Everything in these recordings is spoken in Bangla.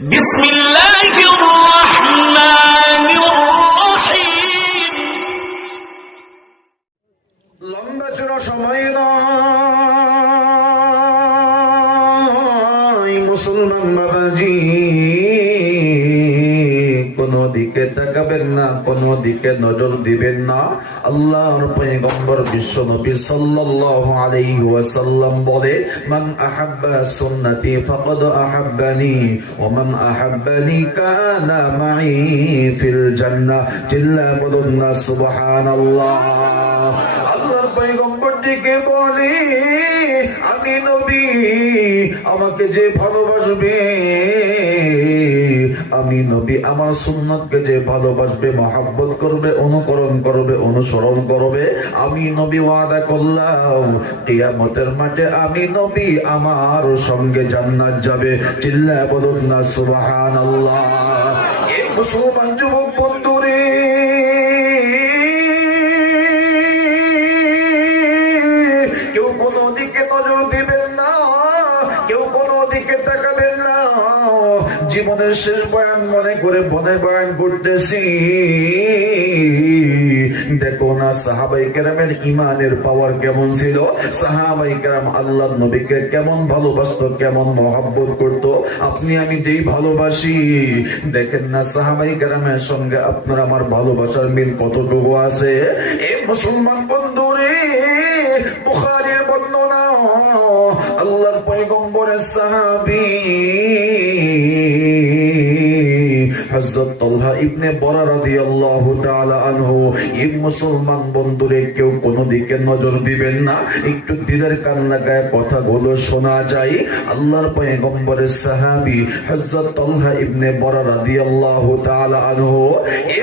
বিসমিল্লাহ দিকে নজর দিবেন না। আল্লাহর পয়গম্বর বিশ্ব নবী সাল্লাল্লাহু আলাইহি ওয়াসাল্লাম বলে, মান আহাব্বা সুন্নতি ফাকাদ আহাব্বানি, ওয়া মান আহাব্বানি কানা মাই ফিল জান্নাহ, চিল্লা বলুন না সুবহানাল্লাহ। আল্লাহর পয়গম্বর ডেকে বলে, আমি নবী, আমাকে যে ভালোবাসবে আমি নবী, আমার সুন্নতকে যে ভালোবাসবে, মহাব্বত করবে, অনুকরণ করবে, অনুসরণ করবে, আমি নবী ওয়াদা করলাম। কিয়ামতের মাঠে আমি নবী, আমার সঙ্গে জান্নাত যাবে। চিল্লা বলুন না, সুবহানাল্লাহ। এই শেষ বয়ান মনে করে বনে বয়ান করতেছি। দেখো না, সাহাবাই কেরামের ইমানের পাওয়ার কেমন ছিল? সাহাবাই কেরাম আল্লাহ নবীকে কেমন ভালোবাসতো, কেমন মহাব্বত করত? আপনি, আমি যেই ভালোবাসি। দেখেন না, সাহাবাই কেরামের সঙ্গে আপনার আমার ভালোবাসার মিল কতটুকু আছে? এ মুসলমান বন্ধুরে, বুখারীর বর্ণনা, আল্লাহর পয়গম্বরের সাহাবী। হযরত তালহা ইবনে বরা রাদিয়াল্লাহু তাআলা আনহু, এই মুসলমান বন্ধুরে কেউ কোনো বরা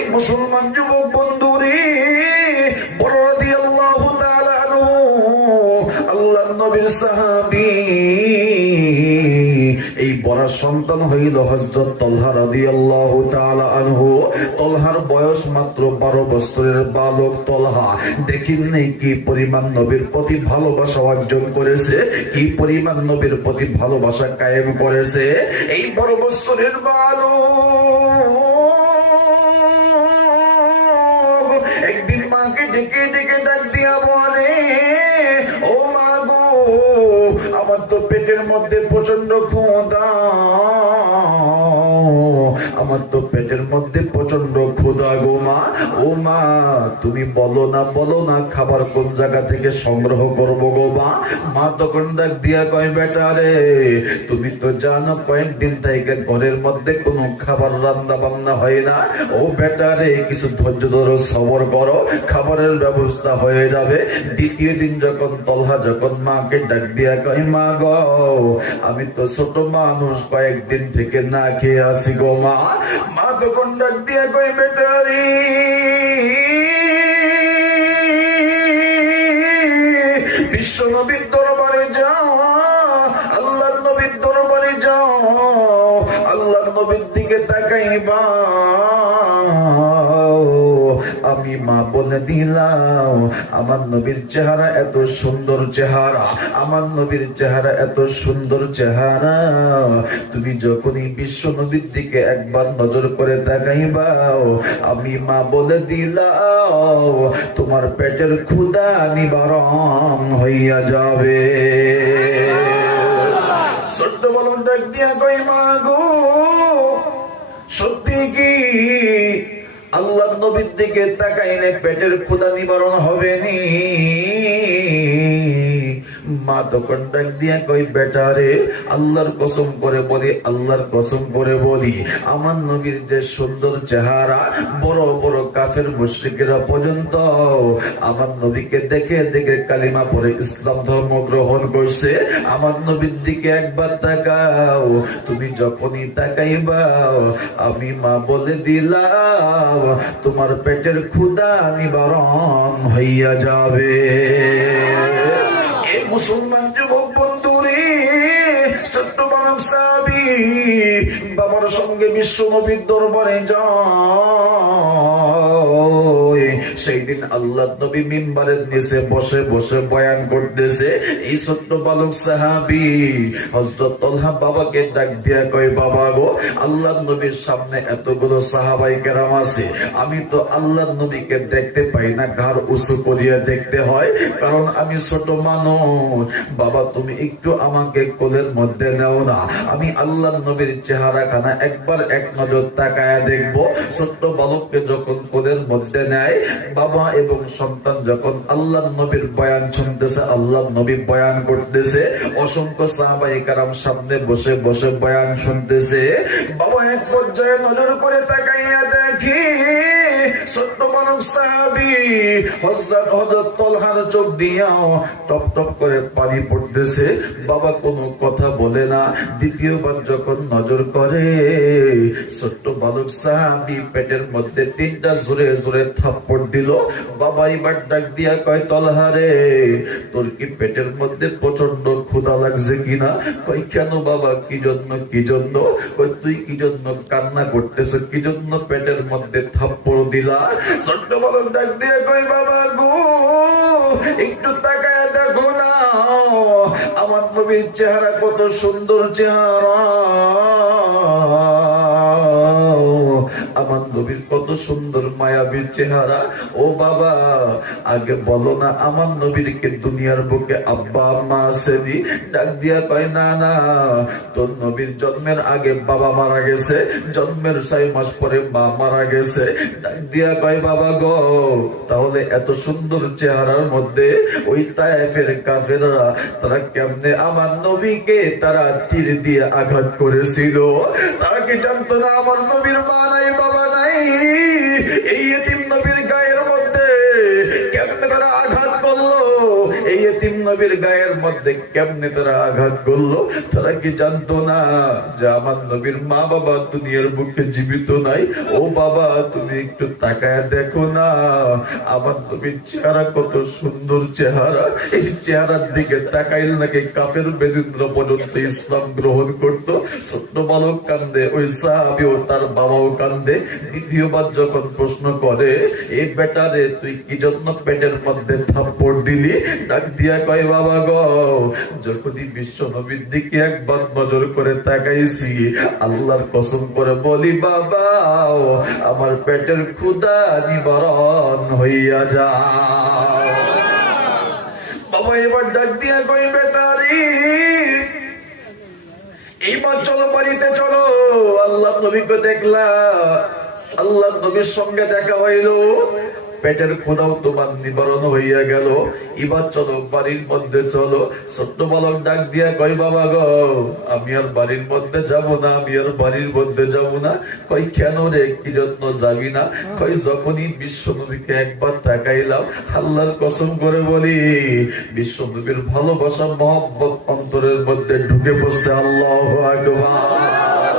মুসলমান যুবক বন্ধুরে এই বড় সন্তান হইল হজরত তলহা রবি তাআলা আনহু। তলহার বয়স মাত্র 12 বছরের বালক তলহা। দেখিন নেই কি পরিমাণ নবীর প্রতি ভালোবাসা অর্জন করেছে, কি পরিমাণ নবীর প্রতি ভালোবাসা কায়েম করেছে। এই বড় বছরের বালক পেটের মধ্যে প্রচণ্ড ক্ষুদা আমার তো পেটের মধ্যে প্রচণ্ড ক্ষুদা গো মা। ও মা, তুমি বলো না বলো না খাবার কোন জায়গা থেকে সংগ্রহ করব গো মা? মা তখন ডাক দিয়া কয়, বেটা রে, তুমি তো জানো কয়েকদিন থেকে ঘরের মধ্যে কোনো খাবার রান্না বান্না হয় না। ও বেটা রে, কিছু ধৈর্য ধরো, সবর করো, খাবারের ব্যবস্থা হয়ে যাবে। দ্বিতীয় দিন যখন তলহা যখন মাকে ডাক দিয়া কয়, মা গো, আমি তো ছোট মানুষ, কয়েকদিন থেকে না খেয়ে আসি গো মা। মা তখন ডাক দিয়া কয় বেটা রে বিশ্ব নবীর দরবারে যাও আল্লাহ নবীর দরবারে যাও আল্লাহ নবীর দিকে তাকাইবা। আমি মা বলে দিলাম, আমার নবীর চেহারা এত সুন্দর চেহারা, আমার নবীর চেহারা এত সুন্দর চেহারা। তুমি যখনই বিশ্ব নবীর দিকে একবার নজর করে তাকাইবাও, আমি মা বলে দিলাম, তোমার পেটের ক্ষুদা নিবারণ হইয়া যাবে। ছোট্ট বলন ডাক দিয়া কই মা গো, সত্যি কি আল্লাহ নবীর দিকে তাকাইলে পেটের ক্ষুদা নিবারণ হবে নি। মা তখন ডাক দিয়া কই বেটা রে, আল্লাহর কসম করে বলি, আল্লাহর কসম করে বলি, আমার নবীর যে সুন্দর চেহারা, বড় বড় কাফের মুশ্রিকেরা পর্যন্ত আমার নবীকে দেখে দেখে কালিমা পরে ইসলাম ধর্ম গ্রহণ করছে। আমার নবীর দিকে একবার তাকাও, তুমি যখনই তাকাইবাও আমি মা বলে দিলাম, তোমার পেটের ক্ষুদা নিবারণ হইয়া যাবে। মুসলমান যুবক বন্ধুরে ছোট্ট বানাম সাবি বাবার সঙ্গে বিশ্ব নবীর দরবারে যায় সেই দিন আল্লাহ নবী মিম্বারের নিচে বসে বসে বয়ান করতেছে, এই ছোট্ট বালক সাহাবি হজরত তলহা বাবাকে ডাক দিয়া কয়, বাবা গো আল্লাহ নবীর সামনে এতগুলো সাহাবাই কেরাম আছে। আমি তো আল্লাহ নবীকে দেখতে পাই না ঘর উঁচু করিয়া দেখতে হয়, কারণ আমি ছোট মানুষ। বাবা, তুমি একটু আমাকে কোলের মধ্যে নেও না। আমি আল্লাহ নবীর চেহারা খানা একবার এক নজর তাকায় দেখব। ছোট্ট বালককে যখন কোলের মধ্যে নেয় বাবা এবং সন্তান যখন আল্লাহ নবীর বয়ান শুনতেছে আল্লাহ নবী বয়ান করতেছে, অসংখ্য সাহাবাই কারাম সামনে বসে বসে বয়ান শুনতেছে। বাবা এক পর্যায়ে নজর করে দেখি ছোট্ট মানুষ সাহাবি হজরত হজরত তলহার চোখ দিয়া টপ টপ করে পানি পড়তেছে। বাবা কোনো কথা বলে না। দ্বিতীয়বার যখন নজর করে, ছোট্ট বালক সাহাবি পেটের মধ্যে তিনটা জোরে জোরে থাপ্পড় দিল। বাবা এবার ডাক দিয়া কয় তলহারে তোর কি পেটের মধ্যে প্রচণ্ড ক্ষুধা লাগছে কিনা? কই কেন বাবা, কি জন্য কি জন্য? তুই কি জন্য কান্না করতেছ? কি জন্য পেটের মধ্যে থাপ্পড় দিলা? ছোট্ট বালক ডাক দিয়ে কই বাবা গো, একটু তাকায় দেখো না। আমার নবীর চেহারা কত সুন্দর চেহারা। আমার নবীর কত সুন্দর মায়াবীর চেহারা। ও বাবা, আগে বলো না আমার নবীর কে দুনিয়ার বুকে আব্বা, আম্মা আসেনি? ডাক দিয়া কয়, না না, তোর নবীর জন্মের আগে বাবা মারা গেছে। জন্মের ছয় মাস পরে মা মারা গেছে। ডাক দিয়া কয়, বাবা গো, তাহলে এত সুন্দর চেহারার মধ্যে ওই তায়েফের কাফেররা তারা কেমনে আমার নবীকে তারা তীর দিয়ে আঘাত করেছিল? তারা কি জানতো না আমার নবীর be the মধ্যে কেমনে তারা আঘাত করল, তারা কি জানতো না যে আমার নবীর মা বাবা দুনিয়ার বুকে জীবিত নাই? ও বাবা, তুমি একটু তাকায় দেখো না, আমার নবীর চেহারা কত সুন্দর চেহারা। এই চেহারার দিকে তাকাইল নাকি কাফের বেদিন্দ্র পর্যন্ত ইসলাম গ্রহণ করত। ছোট্ট বালক কান্দে, ওই সাহাবিও তার বাবাও কান্দে। দ্বিতীয়বার যখন প্রশ্ন করে এই বেটারে তুই কি জন্য পেটের মধ্যে থাপ্পড় দিলি? ডাক দিয়া কয়, বাবা গো যখনই বিশ্ব নবীর দিকে একবার নজর করে তাকাইছি, আল্লাহর কসম করে বলি, বাবা, আমার পেটের ক্ষুদা নিবারণ হইয়া যা বাবা, এবার ডাক দিয়া কই বেটারি, এইবার চলো বাড়িতে, চলো। আল্লাহ নবীকে দেখলা আল্লাহ নবীর সঙ্গে দেখা হইল। পেটের ক্ষুদাও তোমার নিবারণ হইয়া গেল। এবার চলো, বাড়ির মধ্যে চলো। ছোট্ট বালক ডাক দিয়া কই বাবা গো, আমি আর বাড়ির মধ্যে যাব না, আমি আর বাড়ির মধ্যে যাব না। কই কেন রে, কি যত্ন যাবি না? কই যখনই বিশ্ব নবীকে একবার তাকাইলাম, আল্লাহর কসম করে বলি, বিশ্ব নদীর ভালোবাসা মহব্বত অন্তরের মধ্যে ঢুকে বসছে আল্লাহ আকবার।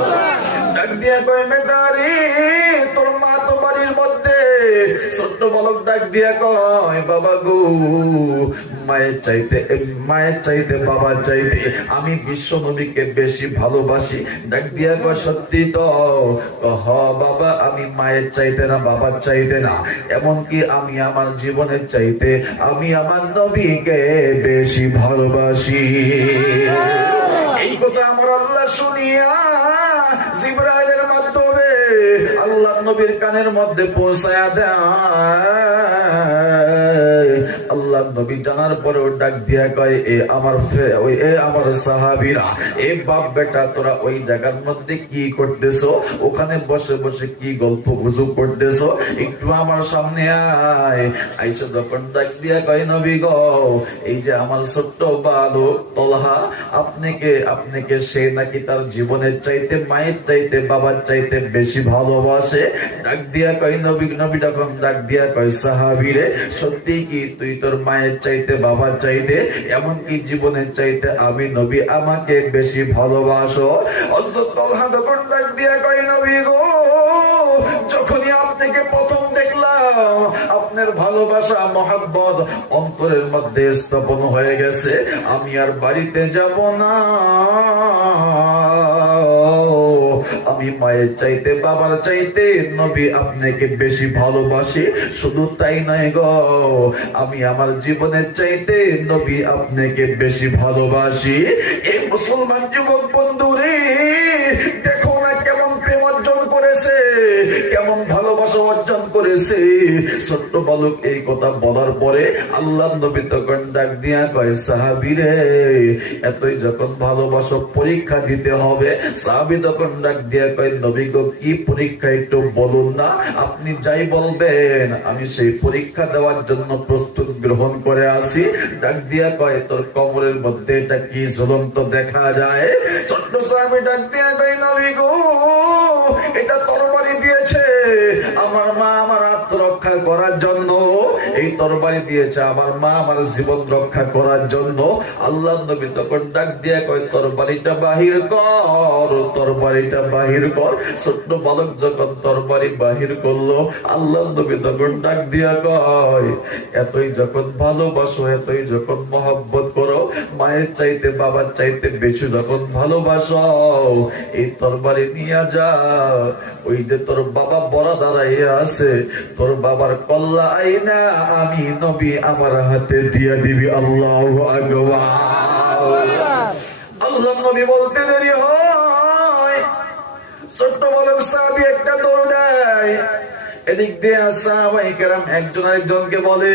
ডাক দিয়া কয় বেটারি ছোট্ট বালক ডাক দিয়া কয়, বাবা গো, মায়ের চাইতে মায়ের চাইতে বাবা চাইতে আমি বিশ্ব নবীকে বেশি ভালোবাসি। ডাক দিয়া কয়, সত্যি তো হ বাবা, আমি মায়ের চাইতে না, বাবার চাইতে না। এমনকি আমি আমার জীবনের চাইতে আমি আমার নবীকে বেশি ভালোবাসি। এই কথা নবীর কানের মধ্যে পৌঁছায়া দেয়। আল্লাহ নবী জানার পরেও ডাক দিয়া কয়, এ আমার ওই, এ আমার সাহাবীরা, এ বাপ বেটা, তোরা ওই জায়গার মধ্যে কি করতেছো? ওখানে বসে বসে কি গল্প গুজব করতেছো? একটু আমার সামনে আয়। আইসা যখন ডাক দিয়া কয়, নবী গো, এই যে আমার ছোট্ট বালক তলহা, আপনাকে আপনাকে সে নাকি তার জীবনের চাইতে, মায়ের চাইতে, বাবার চাইতে বেশি ভালোবাসে? ডাক দিয়া কয়, নবী নবী যখন ডাক দিয়া কয়, সাহাবিরে, সত্যি কি তুই তোর মায়ের চাইতে, বাবার চাইতে, এমনকি জীবনের চাইতে আমি নবী, আমাকে বেশি ভালোবাসো। অন্তত যখনই আপনাকে প্রথম দেখলাম, আপনার ভালোবাসা, মহাব্বত অন্তরের মধ্যে স্থাপন হয়ে গেছে, আমি আর বাড়িতে যাব না। আমি মায়ের চাইতে, বাবার চাইতে নবী আপনাকে বেশি ভালোবাসি। শুধু তাই নয় গ, আমি আমার জীবনের চাইতে নবী আপনাকে বেশি ভালোবাসি। ছোট্ট বালক এই কথা বলার পরে আল্লাহ নবী তখন ডাক দিয়া কয়, সাহাবি রে, এতই যখন ভালোবাসা, পরীক্ষা দিতে হবে। সাহাবি তখন ডাক দিয়া কয়, নবী গো, কি পরীক্ষা একটু বলুন না, আপনি যাই বলবেন, আমি সেই পরীক্ষা দেওয়ার জন্য প্রস্তুত গ্রহণ করে আসি। ডাক দিয়া কয়, তোর কমরের মধ্যে এটা কি ঝুলন্ত দেখা যায়? ছোট্ট সাহাবি ডাক দিয়া কয়, নবী গো, এটা তরবারি দিয়েছে। আমার মা আমার আত্মরক্ষা করার জন্য তরবারি দিয়েছে, আমার মা আমার জীবন রক্ষা করার জন্য আল্লাহ নবী তখন ডাক দিয়ে কয়, তরবারিটা বাহির কর, তরবারিটা বাহির কর। ছোট্ট বালক যখন তরবারি বাহির করল আল্লাহ নবী তখন ডাক দিয়া কয়, এতই যখন ভালোবাসো, এতই যখন মহব্বত করো, মায়ের চাইতে বাবার চাইতে বেশি যখন ভালোবাসো, এই তরবারি নিয়ে যা। ওই যে তোর বাবা বড় দাঁড়াইয়া আছে, তোর বাবার কল্লা আইনা আমি নবী আমার হাতে দিয়া দিবি আল্লাহ আল্লাহ নবী বলতে দেরি ছোট্ট সাহাবি, একটা দৌড় দেয়। এদিক দিয়ে সাহাবাই কেরাম একজন আরেকজনকে বলে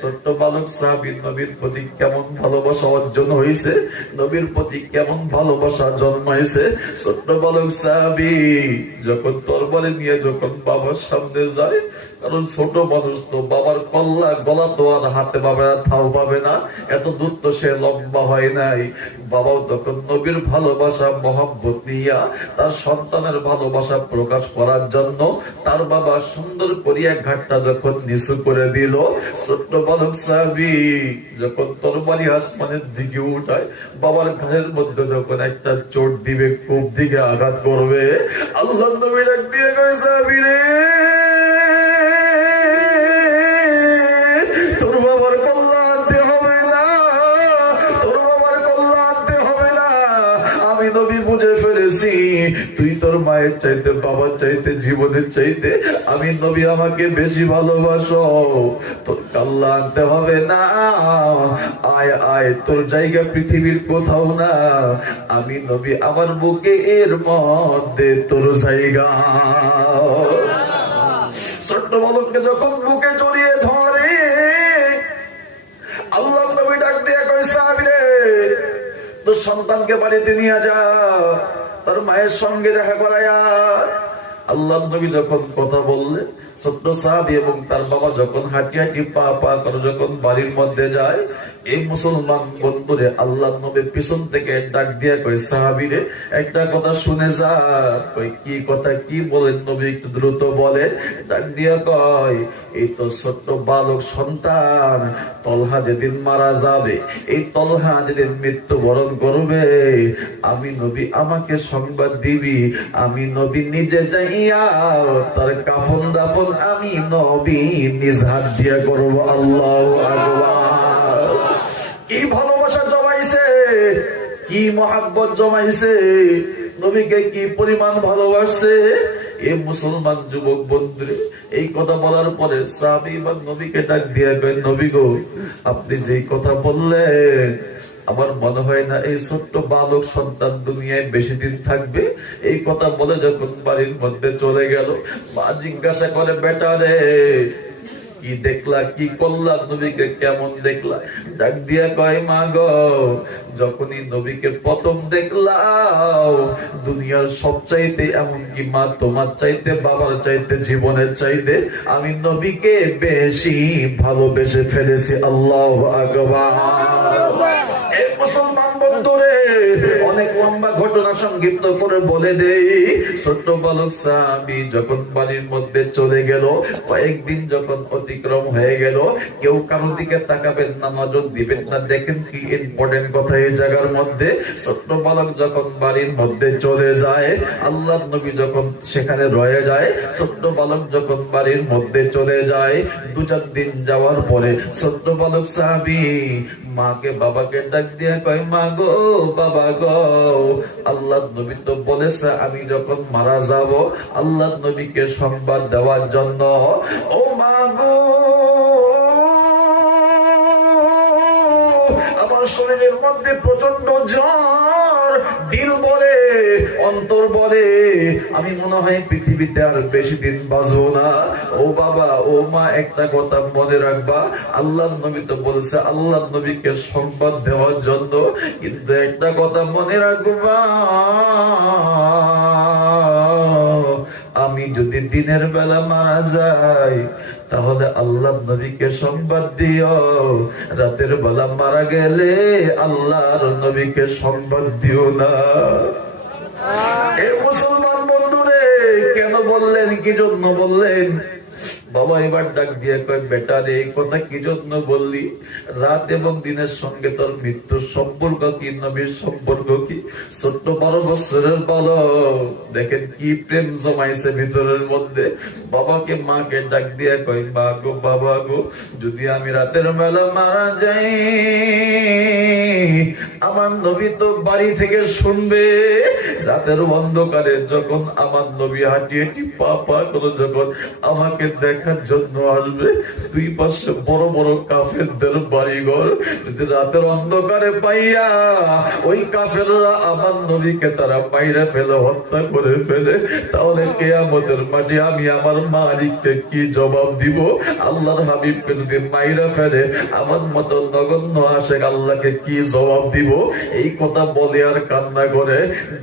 ছোট্ট বালক নবীর প্রতি কেমন ভালোবাসা হয়েছে? বালক সাহাবি, যখন তরবারি নিয়ে যখন বাবার সামনে যায় কারণ ছোট মানুষ তো বাবার কল্লা গলা তো আর হাতে পাবে না থাও পাবে না। এত দূর তো সে লম্বা হয় নাই। বাবাও তখন নবীর ভালোবাসা, মহব্বত নিয়া তার সন্তানের ভালোবাসা প্রকাশ করার জন্য তার বাবা সুন্দর করিয়া ঘাটটা যখন নিচু করে দিল, ছোট্ট বালক সাহাবি, যখন তরবারি আসমানের দিকে উঠায়, বাবার ঘরের মধ্যে যখন একটা চোট দিবে, খুব দিকে আঘাত করবে। আল্লাহ নবী ডাক দিয়ে সাহাবি রে। তুই তোর মায়ের চাইতে, বাবার চাইতে, জীবনের চাইতে আমি নবী আমাকে বেশি ভালোবাসো। তোর কাল্লা আনতে হবে না। আয় আয়, তোর জায়গা পৃথিবীর কোথাও না। আমি নবী আমার বুকে এর মধ্যে তোর জায়গা। ছোট্ট বালককে যখন বুকে জড়িয়ে ধরে, আল্লাহ নবী ডাক দিয়ে কই সাহাবীরে তোর সন্তানকে বাড়িতে নিয়ে যা। তার মায়ের সঙ্গে দেখা করায়া। আল্লাহ নবী যখন কথা বললে, ছোট্ট সাহাবি এবং তার বাবা যখন হাঁটি হাঁটি পা পা করে যখন বাড়ির মধ্যে যায় এই মুসলমান বন্ধুরে আল্লাহ নবী পিছন থেকে ডাক দিয়া কই সাহাবিরে, একটা কথা শুনে যা। কই কি কথা, কি বলেন নবী, একটু দ্রুত বলে ডাক দিয়া কয়, এই তো ছোট্ট বালক সন্তান, তলহা যেদিন মারা যাবে, এই তলহা যেদিন মৃত্যুবরণ করবে, আমি নবী আমাকে সংবাদ দিবি, আমি নবী নিজে যাইয়া তার কাফন দাফন আমি নবী নিজ হাত দিয়া করব। আল্লাহ আকবার। কি ভালোবাসা জমাইছে? কি মহাব্বত জমাইছে? নবীকে কি পরিমাণ ভালোবাসছে? এ মুসলমান যুবক বন্ধুরে, এই কথা বলার পরে নবীকে ডাক দিয়ে নবী গো, আপনি যেই কথা বললেন, আমার মনে হয় না এই ছোট্ট বালক সন্তান দুনিয়ায় বেশি দিন থাকবে। এই কথা বলে যখন বাড়ির মধ্যে চলে গেল, মা জিজ্ঞাসা করে, বেটা রে কি দেখলা, কি করলা নবীকে, কেমন দেখলা? ডাক দিয়া কয় মা গো যখনই নবীকে প্রথম দেখলাম, দুনিয়ার সব চাইতে এমনকি মা তোমার চাইতে, বাবার চাইতে, জীবনের চাইতে, আমি নবীকে বেশি ভালোবেসে ফেলেছি। আল্লাহ আকবার। এই লম্বা ঘটনা সংক্ষিপ্ত করে বলে দেই, ছোট্ট বালক সাহাবি যখন বাড়ির মধ্যে চলে গেল, কয়েকদিন যখন অতিক্রম হয়ে গেল, কেউ কারোর দিকে তাকাবেন না, নজর দিবেন না। দেখেন কি ইম্পর্টেন্ট কথা এই জায়গার মধ্যে। ছোট্ট বালক যখন বাড়ির মধ্যে চলে যায় আল্লাহ নবী যখন সেখানে রয়ে যায়, ছোট্ট বালক যখন বাড়ির মধ্যে চলে যায় দু চার দিন যাওয়ার পরে ছোট্ট বালক সাহাবি মাকে বাবাকে ডাক দিয়ে কয়, মা গো, বাবা গো। আল্লাহ নবী তো বলেছে, আমি যখন মারা যাব, আল্লাহ নবীকে সংবাদ দেওয়ার জন্য। ও মা গো! আমার শরীরের মধ্যে প্রচণ্ড জ্বর। দিল বলে, অন্তর বলে। আমি মনে হয় পৃথিবীতে আর বেশি দিন বাঁচবো না। ও বাবা, ও মা, একটা কথা মনে রাখবা। আল্লাহ নবী তো বলছে, আল্লাহ নবীকে সংবাদ দেওয়ার জন্য কিন্তু একটা কথা মনে রাখবা। আমি যদি দিনের বেলা মারা যাই তাহলে আল্লাহ নবীকে সংবাদ দিও। রাতের বেলা মারা গেলে আল্লাহর নবীকে সংবাদ দিও না। এ মুসলমান বন্ধুরে, কেন বললেন, কি জন্য বললেন? বাবা এবার ডাক দিয়ে কয়, বেটা রে, এই কথা কি জন্য বললি? রাত এবং দিনের সঙ্গে তোর মৃত্যুর সম্পর্ক কি, নবীর সম্পর্ক কি? ছোট্ট বারো বছরের বালক। দেখেন কি প্রেম জমাইছে ভিতরের মধ্যে। বাবাকে মাকে ডাক দিয়ে কয়, মা গো, বাবা গো, যদি আমি রাতের বেলা মারা যাই, আমার নবী তো বাড়ি থেকে শুনবে। রাতের অন্ধকারে যখন আমার নবী হাঁটি হাঁটি পা পা করে যখন আমাকে দেখার জন্য আসবে। দুই পাশে বড় বড় কাফেরদের বাড়িঘর। যদি রাতের অন্ধকারে পাইয়া ওই কাফেররা আমার নবীকে তারা বাইরে ফেলে, হত্যা করে ফেলে, তাহলে কেয়ামতের মাঠে আমি আমার মালিককে কি জবাব দিব? আল্লাহর হাবিবকে যদি মাইরা ফেলে, আমার মতো নগণ্য আসে আল্লাহকে কি জবাব দিব? এই কথা বলে আর কান্না করে।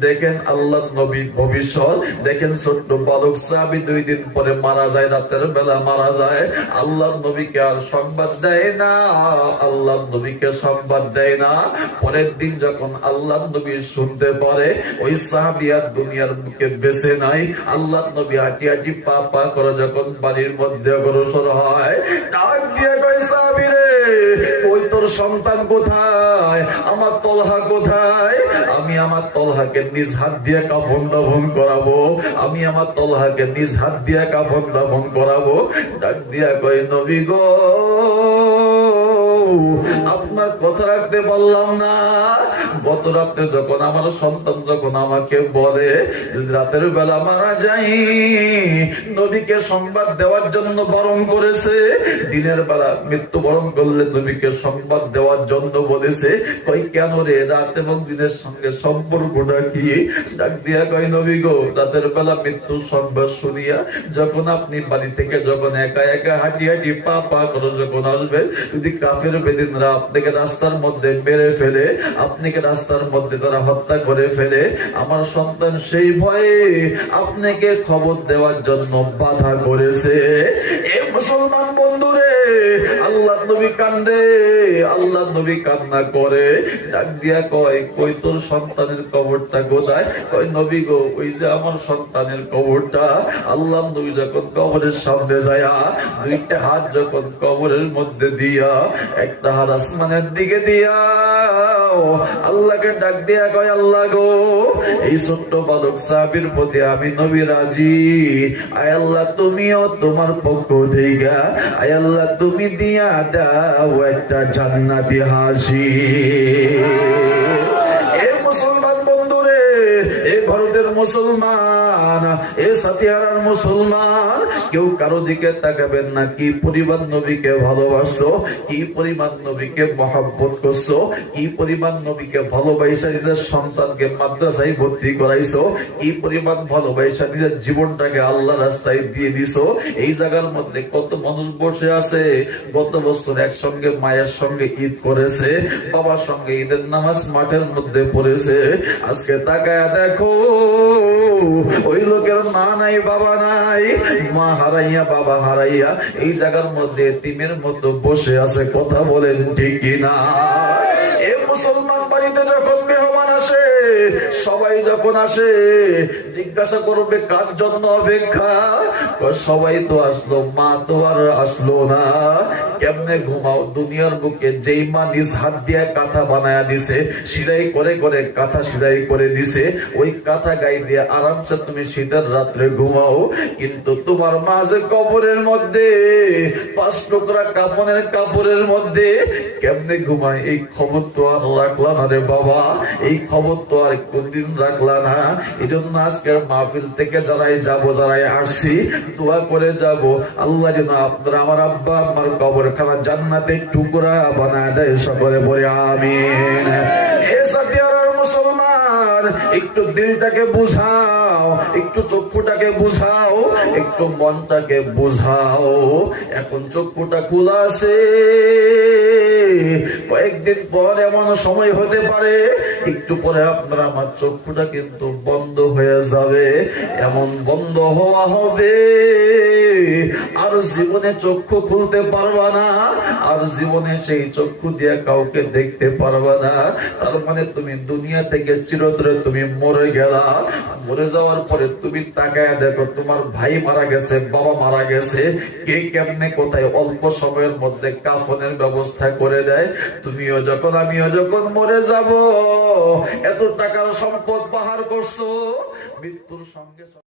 দেখেন আল্লাহ নবী ভবিষ্যৎ। দেখেন ছোট্ট বালক সাবি দুই দিন পরে মারা যায় রাতের বেলা। মারা যায় আল্লাহ নবীকে আর সংবাদ দেয় না আল্লাহ নবীকে সংবাদ দেয় না। পরের দিন যখন আল্লাহ নবী শুনতে পারে, ওই সাহাবি আর দুনিয়ার বুকে বেঁচে নাই আল্লাহ নবী হাঁটি হাঁটি পা পা করে যখন বাড়ির মধ্যে অগ্রসর হয়, ডাক দিয়ে কই সাহাবি রে, ওই তোর সন্তান কোথায়? আমার তলহা কোথায়? আমার তলহাকে নিজ হাত দিয়ে কাফন দাফন করাবো, আমি আমার তলহাকে নিজ হাত দিয়ে কাফন দাফন করাবো। ডাক দিয়া কই নবী গো, আপনার কথা রাখতে পারলাম না। গত রাতে যখন আমার সন্তান যখন আমাকে বলে রাতের বেলা মারা যাই, নবীকে সংবাদ দেওয়ার জন্য বারণ করেছে, দিনের বেলা মৃত্যুবরণ করলে নবীকে সংবাদ দেওয়ার জন্য বলেছে, কই কেন রে রাত এবং দিনের সঙ্গে সম্পর্কটা কি? ডাক দিয়া কই নবী গো, রাতের বেলা মৃত্যু সংবাদ শুনিয়া যখন আপনি বাড়ি থেকে যখন একা একা হাঁটি হাঁটি পা পা করে যখন আসবেন, যদি কাফের বেদিনরা আপনাকে রাস্তার মধ্যে মেরে ফেলে আপনাকে রাস্তার মধ্যে তারা হত্যা করে ফেলে, আমার সন্তান সেই ভয়ে আপনাকে খবর দেওয়ার জন্য বাধা করেছে। এ মুসলমান বন্ধুরে, আল্লাহ নবী কান্দে, আল্লাহ নবী কান্না করে। ডাক দিয়া কয়, কই তোর সন্তানের কবরটা কোথায়? কয়, নবী গো, ওই যে আমার সন্তানের কবরটা। আল্লাহ নবী যখন কবরের সামনে যায়, দুইটা হাত যখন কবরের মধ্যে দিয়া, একটা হাত আসমানের দিকে দিয়া আল্লাহকে ডাক দিয়া কয়, আল্লাহ গো, এই ছোট্ট বালক সাবির প্রতি আমি নবী রাজি। আয় আল্লাহ, তুমিও তোমার পক্ষ থেকে আয় আল্লাহ, তুমি দিয়া দাও একটা জান্নাতি হাসি। এ মুসলমান বন্ধুরে, এ ভারতের মুসলমান সন্তানকে মাদ্রাসায় ভর্তি করাইছো, কি পরিমাণ ভালোবাসা নিজের জীবনটাকে আল্লাহ রাস্তায় দিয়ে দিছো, এই জায়গার মধ্যে কত মানুষ বসে আছে, গত বছর একসঙ্গে, মায়ের সঙ্গে ঈদ করেছে, বাবার সঙ্গে ঈদের নামাজ মাঠের মধ্যে পড়েছে, আজকে তাকায় দেখো, ওই লোকের মা নাই, বাবা, নাই। মা হারাইয়া, বাবা হারাইয়া, এই জায়গার মধ্যে, তিমের মতো বসে আছে, কথা বলেন ঠিকই না। এ মুসলমান বাড়িতে যখন মেহমান আসে, সবাই যখন আসে জিজ্ঞাসা করবে, কার জন্য অপেক্ষা? সবাই তো আসলো, মা তো আর আসলো না। কেমনে ঘুমাও? দুনিয়ার বুকে যেই মা নিজ হাত দিয়ে কাঁথা বানায়া দিছে, সিলাই করে করে কাঁথা সিলাই করে দিছে, ওই কাঁথা গাই দিয়ে আরামসে তুমি শীতের রাত্রে ঘুমাও। কিন্তু তোমার মা যে কবরের মধ্যে, পাঁচ টুকরা কাপনের কাপড়ের মধ্যে, কেমনে ঘুমায়? এই খবর তো আর রাখলা না রে বাবা। এই খবর তো আর কোনদিন রাখলা না। এই জন্য আজকের মাহফিল থেকে যারাই যাব, যারাই আসছি দোয়া করে যাব। আল্লাহ যেন আপনার আমার আব্বা, আমার কবরখানা জান্নাতে টুকরা বানায় দেয় সকলে বলে মুসলমান, একটু দিলটাকে বুঝাও, একটু চক্ষুটাকে বুঝাও, একটু মনটাকে বুঝাও। এখন চক্ষুটা খোলা আছে। কয়েকদিন পর এমন সময় হতে পারে একটু পরে আপনার আমার চক্ষুটা কিন্তু বন্ধ হয়ে যাবে। এমন বন্ধ হওয়া হবে। আর জীবনে চক্ষু খুলতে পারবা না, আর জীবনে সেই চক্ষু দিয়ে কাউকে দেখতে পারবা না। তার মানে তুমি দুনিয়া থেকে চিরতরে তুমি মরে গেলা। মরে যাওয়ার পরে তুমি তাকায় দেখো, তোমার ভাই মারা গেছে, বাবা মারা গেছে। কে কেমনে কোথায় অল্প সময়ের মধ্যে কাফনের ব্যবস্থা করে দেয়? তুমিও যখন, আমিও যখন মরে যাব, এত টাকার সম্পদ বাহার করছ, মৃত্যুর সঙ্গে